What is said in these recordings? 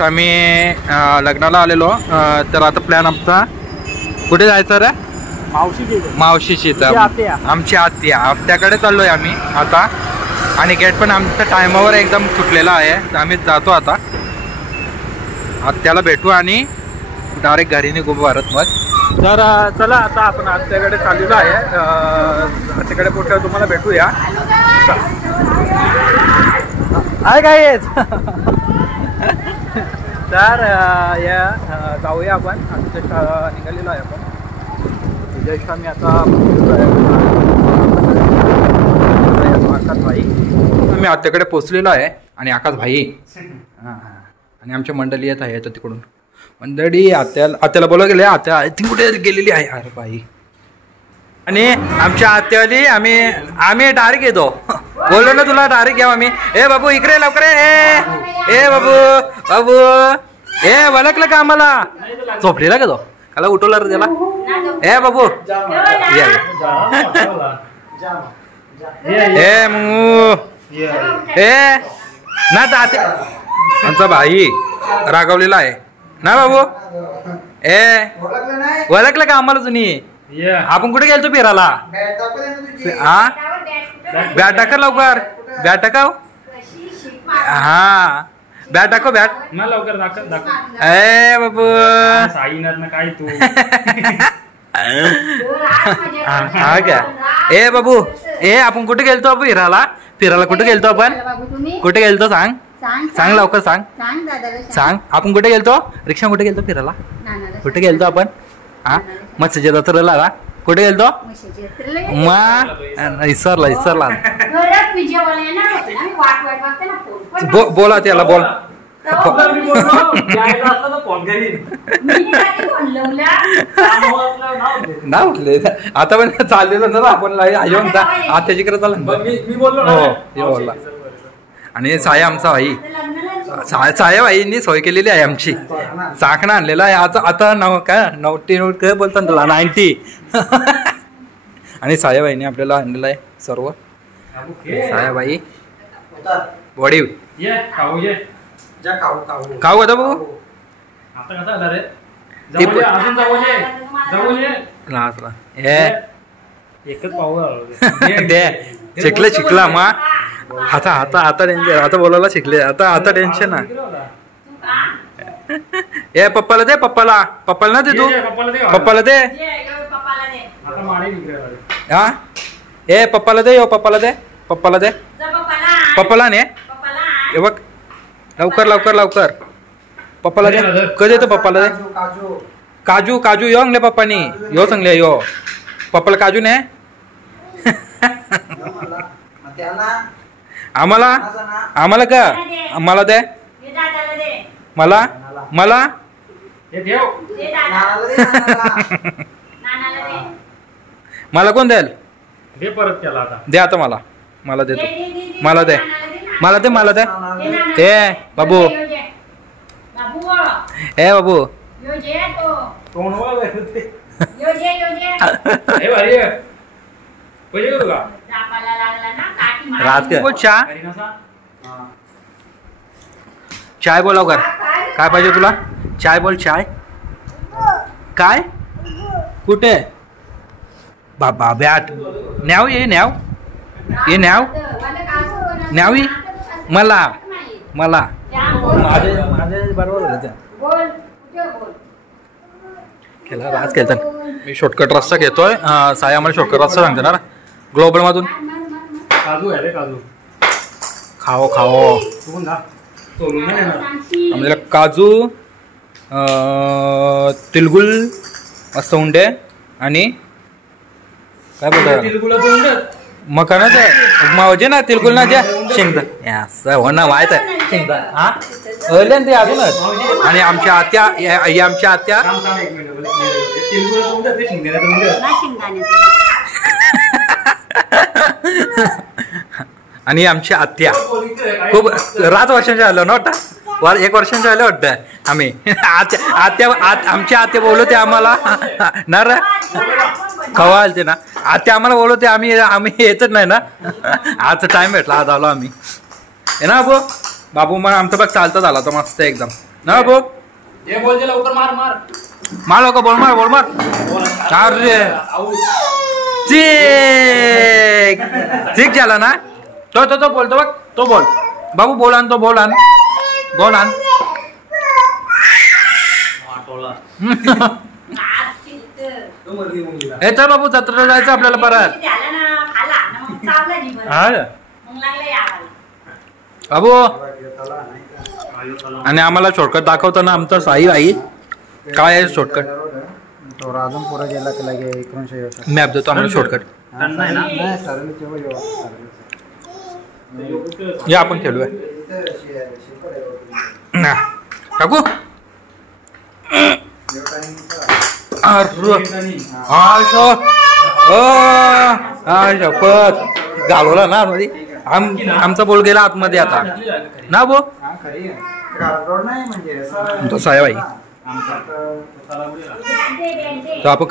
आम्ही लग्नाला आलेलो तर आता प्लॅन आमचा कुठे जायचं रे? मावशीची. तर आमची आत्याकडे चाललोय आम्ही आता आणि गेट पण आमच्या टायमावर एकदम सुटलेला आहे तर आम्ही जातो आता आत्याला भेटू आणि डायरेक्ट घरी निघू भारत मग. तर चला आता आपण आत्याकडे चाललेलो आहे आत्याकडे पोहोचल्यावर तुम्हाला भेटूया. आहे काय तर या जाऊया आपण आमच्या निघालेलो आहे आपण जस्ट आम्ही आता आकाश भाई आम्ही आत्याकडे पोचलेलो आहे आणि आकाश भाई आणि आमच्या मंडळी येत आहे तर तिकडून मंडळी आत्याला बोलवा गेले. आत्या ती कुठे गेलेली आहे अरे बाई आणि आमच्या आत्यावाली आम्ही डायरेक्ट येतो बोललो ना तुला डायरेक्ट घ्या आम्ही. ए बाबू इकडे लवकर ए बाबू ए वळखलं का आम्हाला? झोपलेला का तो काला उठवला रे त्याला? ए बाबू ए मू ए ना तात्या आमचा भाई रागवलेला आहे ना बाबू. ए वळखलं का आम्हाला जुनी? आपण कुठे गेलतो फिरायला? हा बॅट टाकर लवकर बॅट टाकाव. हा बॅट टाको बॅट ना लवकर दाखव. ए बाबू काय तू हा क्या? ए बाबू ए आपण कुठे गेलतो फिरायला कुठे गेलतो आपण? कुठे गेलतो सांग लवकर सांग आपण कुठे गेलतो? रिक्षा कुठे गेलतो फिरायला? कुठे गेलतो आपण? हा मच्छीच्या जत्रेला कुठे गेलतो? मग इसरला बोला त्याला बोल ना उठले आता पण चाललेलं ना आपण आत्याच्याकडे चालला आणि साया आमचा भाई साया भाईंनी सोय केलेली आहे आमची. चाकणा आणलेला आहे आता काय बोलतात तुला 90 आणि सायाबाईने आपल्याला आणलेलं आहे सर्व. सायाबाई वडीव खाऊ आता भाऊ शिकला मग आता टेन्शन आता बोलायला शिकले आता टेन्शन ना. ए पप्पाला दे पप्पाला ना दे तू पप्पाला दे हा ए पप्पाला दे पप्पाला ने हे बघ लवकर पप्पाला दे कधी येतो पप्पाला दे काजू यो सांगले पप्पानी यो सांगले यो पप्पाला काजू ने आम्हाला का आम्हाला दे मला मला कोण द्याल? दे परत त्याला दे आता मला देतो मला दे ए बाबू चाय बोलाव कर काय पाहिजे तुला? चाय बोल चाय काय कुठे बाबा बॅट न्याव मला माझे बरोबर खेळा आज खेळतात. मी शॉर्टकट रस्ता घेतोय साया मला शॉर्टकट रस्ता सांगते ना ग्लोबल मधून. खाओ आम्हाला काजू तिलगुल मस्त उंडे आणि काय बोलतात मकानाचं मावजे ना तिलगुल ना द्या शेंगदा हो ना माहित आहे शेंगदा हा ते अजूनच. आणि आमच्या आत्या आणि आमची आत्या खूप रात वर्षांच्या आलो ना वाटतं 1 वर्षांच्या आल्या वाटतं आम्ही आमच्या आत्या बोलवते आम्हाला ना रे खवा आलते ना आत्या आम्हाला बोलवते आम्ही येतच नाही ना. आज टाइम भेटला आज आलो आम्ही आहे ना बाबू मग आमचा बघ चालता झाला तर मस्त एकदम. ना बो हे बोल दे लवकर मार मार मार लवकर बोल मार अरे ठीक ठीक झाला ना तो बोलतो बघ तो बोल बाबू बोल आण हे तर बाबू जत्रेला जायचं आपल्याला परत बाबू आणि आम्हाला शॉर्टकट दाखवताना आमचा साई आई काय आहे शॉर्टकट अजून पुढे गेला की लगे इकडून मॅप देतो आम्हाला शॉर्टकट या आपण खेळूया काकू शपथ घालवला ना आमचा बोल गेला आतमध्ये आता ना बो तसा आहे बाई तर आपण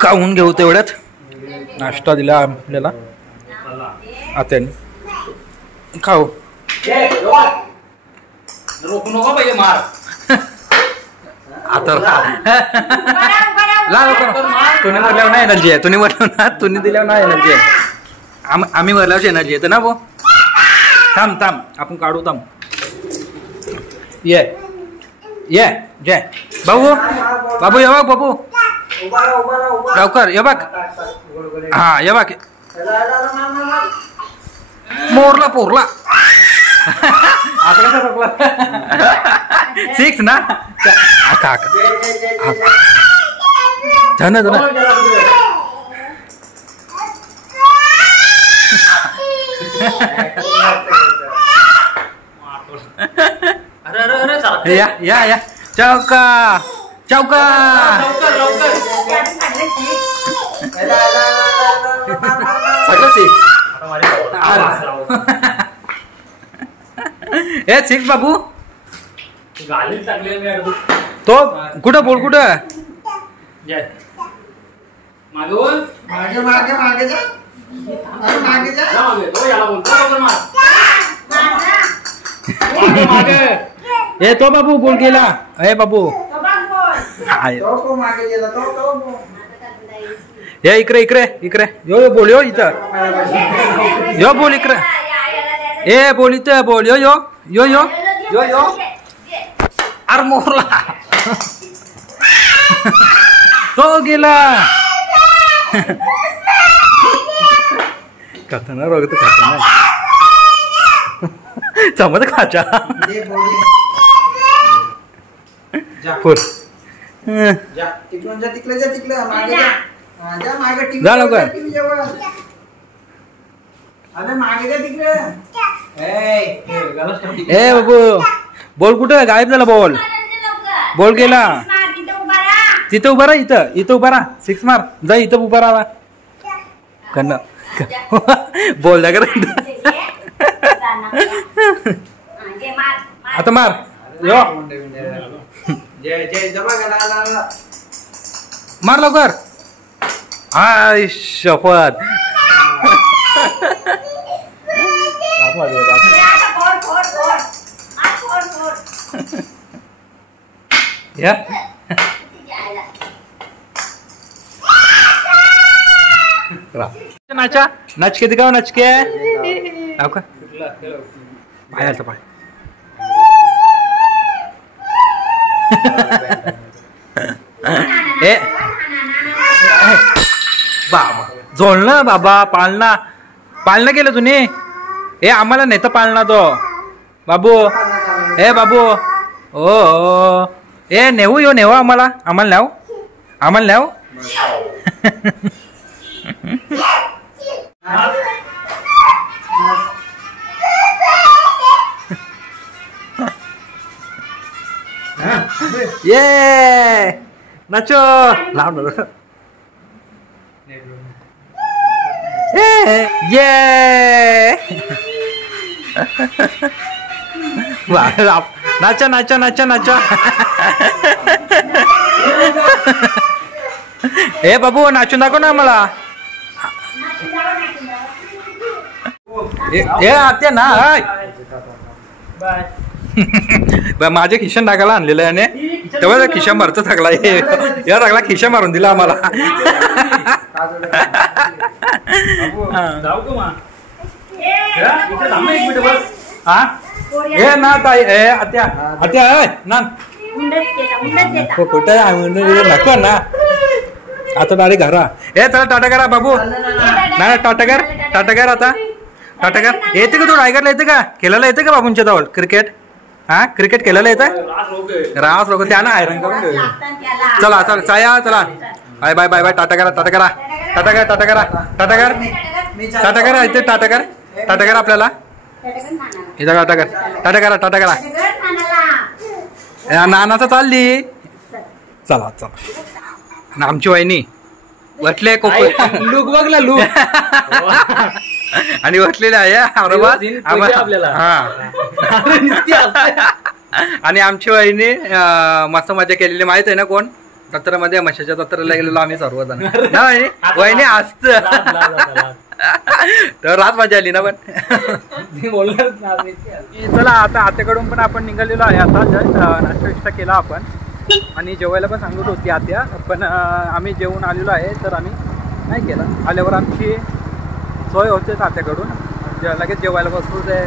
खाऊन घेऊ तेवढ्यात नाश्ता दिला आपल्याला आत्याने खाऊ रोकू नको पाहिजे मार आता तुम्ही म्हटल्यावर नाही एनर्जी आहे तुम्ही म्हटलं ना तुम्ही दिल्यावर नाही एनर्जी आहे आम्ही म्हटल्यावर एनर्जी येते ना बो थांब आपण काढू थांब ये जय बाबू ये बघ बाबू लवकर ये बघ हा ये बघ पोरला आता कसा रोखला 6 ना झालं या चौका ए 6 बाबू तो कुठं बोल कुठं ए तो बाबू बोल गेला ए बाबू ये इकडे यो बोल यो इथं यो बोल इकडे ए बोल इथं बोल यो अरे मोरला तो गेला खाताना रोग तर खाताना चमत खाचा जा लवकर ए बाबू बोल कुठं गायब झाला बोल गेला तिथं उभा राहा इथं उभा राहा 6 मार जा इथं उभा राहा कन्न बोल जा कर आता मार यो मार लवकर आय शपथ या नाच के दिखाओ नाच के आपका बाहेर आलता पाय ए बाबा झोलना बाबा पाळणं केलं तुम्ही ए आम्हाला नेता पाळणा तो बाबू ए बाबू ओ ए नेऊ आम्हाला न्याव ये नाचो लाव ये नाचा ए बाबू नाचून दाखव ना आम्हाला ए आत्या ना माझ्या खिशान टाकायला आणलेलं आहे याने. तेव्हा त्या खिशा मारतो सगळा या सगळा खिशा मारून दिला आम्हाला. जाऊ का मग? इथे थांब ना एक मिनिट बस. हा ए ना ताई ए आत्या आत्या ना कुठे नको ना आता डायरेक्ट घरा. ए चला टाटा करा बाबू. नाही टाटा कर आता टाटा कर. येते का तू रायगडला येते का खेळायला येते का बाबूंच्या जवळ क्रिकेट? हा क्रिकेट खेळायला येतं रास लोक त्या ना आयरन करून चला चला चाया चला bye bye bye bye tata करा टाटा करा टाटा कर टाटा करा टाटा कर टाटा करा इथे टाटा कर आपल्याला इथं टाटा कर टाटा करा टाटा करा. नानाचं चालली चला चला. आमची वहिनी बसले लुक बघला लुक आणि बसलेले आहे आपल्याला. आणि आमची वहिनी मस्त मजा केलेली माहित आहे ना कोण जत्रेमध्ये म्हशीच्या जत्रेला गेलेलो आम्ही सर्वजण ना वहिनी असत तर रात मजा आली ना. पण चला आता आत्याकडून पण आपण निघालेलो आहे. आता जस्ट नाश्ता केला आपण आणि जेवायला पण सांगत होती आत्या पण आम्ही जेवून आलेलो आहे तर आम्ही नाही केलं. आल्यावर आमची सोय होतेच आत्याकडून लगेच जेवायला बसू दे.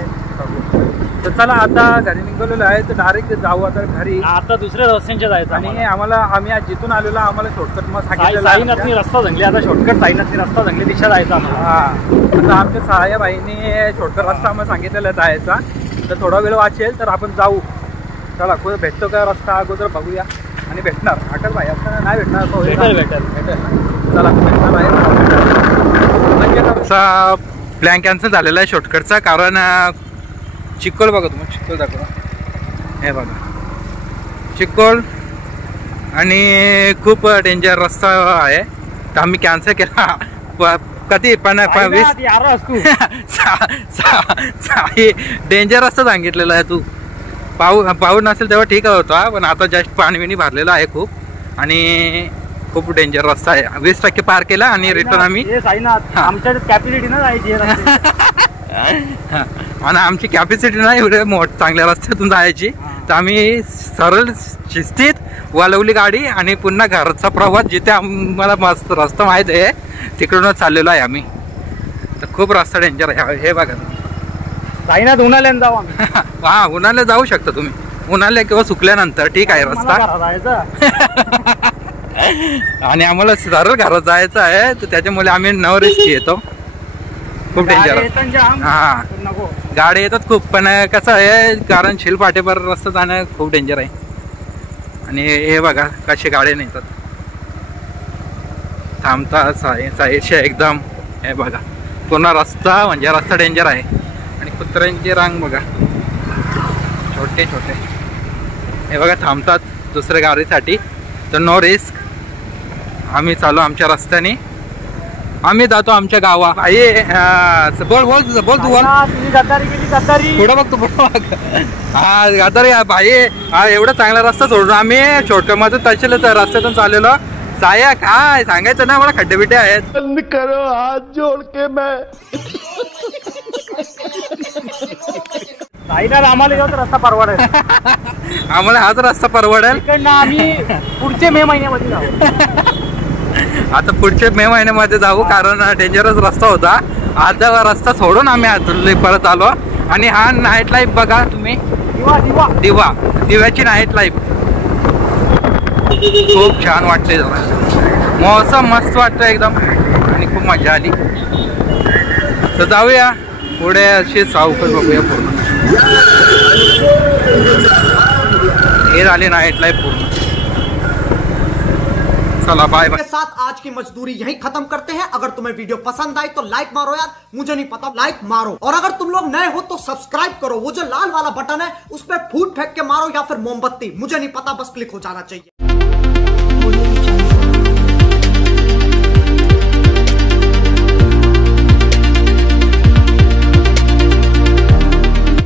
तर चला आता घरी निघालेलो आहे तर डायरेक्ट जाऊ आता घरी. आता दुसऱ्या रस्त्यांच्या जायचं आणि आम्ही आज जिथून आलेलो आम्हाला शॉर्टकट मग साईनाथनी रस्ता जंगली. आता शॉर्टकट साईनाथनी रस्ता जंगली दिशा जायचा आम्हाला. हा आता आमच्या साहेबाईंनी शॉर्टकट रस्ता आम्हाला सांगितलेला जायचा तर थोडा वेळ वाचेल तर आपण जाऊ. चला कुठे भेटतो का रस्ता अगोदर बघूया आणि भेटणार आकाश भाई आता नाही भेटणार भेटेल चला भेटणार आहे. प्लॅन कॅन्सल झालेला आहे शॉर्टकटचा कारण चिक्कोल बघा तुम्ही चिक्कोल दाखवा हे बघा चिक्कोल आणि खूप डेंजर रस्ता आहे तर आम्ही कॅन्सल केला. कधी पण 20 डेंजर रस्ता सांगितलेला आहे. तू पाऊस नसेल तेव्हा ठीक होता पण आता जस्ट पाणी भरलेलं आहे खूप आणि खूप डेंजर रस्ता आहे. 20% पार केला आणि रिटर्न आम्ही आमच्या कॅपॅसिटी ना जायची आणि आमची कॅपॅसिटी नाही एवढे चांगल्या रस्त्यातून जायची तर आम्ही सरळ शिस्तीत वळवली गाडी आणि पुन्हा घरचा प्रवास जिथे आम्हाला मस्त रस्ता माहीत आहे तिकडूनच चाललेलो आहे आम्ही. तर खूप रस्ता डेंजर आहे हे बघा. साईनाथ उन्हाळ्यात जाऊ आम्ही. हा उन्हाळ्यात जाऊ शकता तुम्ही उन्हाळ्या किंवा सुकल्यानंतर ठीक आहे रस्ता. आणि आम्हाला सरळ घरात जायचं आहे तर त्याच्यामुळे आम्ही न रिस्क येतो. खूप डेंजर हा गाडी येतात खूप पण कसं आहे कारण शिलपाटेवर रस्ता जाणं खूप डेंजर आहे. आणि हे बघा कशी गाड्या नेतात थांबतात साईडचे एकदम हे बघा पूर्ण रस्ता म्हणजे रस्ता डेंजर आहे. आणि कुत्र्यांची रांग बघा छोटे छोटे हे बघा थांबतात दुसऱ्या गाडीसाठी तर नो रिस्क. आम्ही चालू आमच्या रस्त्याने आम्ही जातो आमच्या गावा. बोल बोल बोल तू बोल. पुढं बघ तू पुढं बघ. हा गदारी भाई हा एवढा चांगला रस्ता सोडून आम्ही छोट्या मध्ये तसेलच रस्त्यातून चाललेलो. साया काय सांगायचं ना मला खड्डे बिड्डे आहेत. करो हात जोड के मैं आम्हाला रस्ता परवडेल. आम्हाला हाच रस्ता परवडेल. आम्ही पुढच्या मे महिन्यामध्ये जाऊ. आता पुढच्या मे महिन्यामध्ये जाऊ कारण डेंजरस रस्ता होता. आता रस्ता सोडून आम्ही परत आलो. आणि हा नाईट लाईफ बघा तुम्ही दिव्याची नाईट लाईफ खूप छान वाटते. मौसम मस्त वाटतं एकदम आणि खूप मजा आली. तर जाऊया पुढे अशी सावकाश बघूया पूर्ण. हे झाली नाईट लाईफ पूर्ण. चला बाय बाय. के साथ आज की मजदूरी यहीं खत्म करते हैं. अगर तुम्हें वीडियो पसंद आई तो लाइक मारो यार, मुझे नहीं पता लाइक मारो. और अगर तुम लोग नए हो तो सब्सक्राइब करो. वो जो लाल वाला बटन है उस पर फूट फेंक के मारो या फिर मोमबत्ती, मुझे नहीं पता, बस क्लिक हो जाना चाहिए.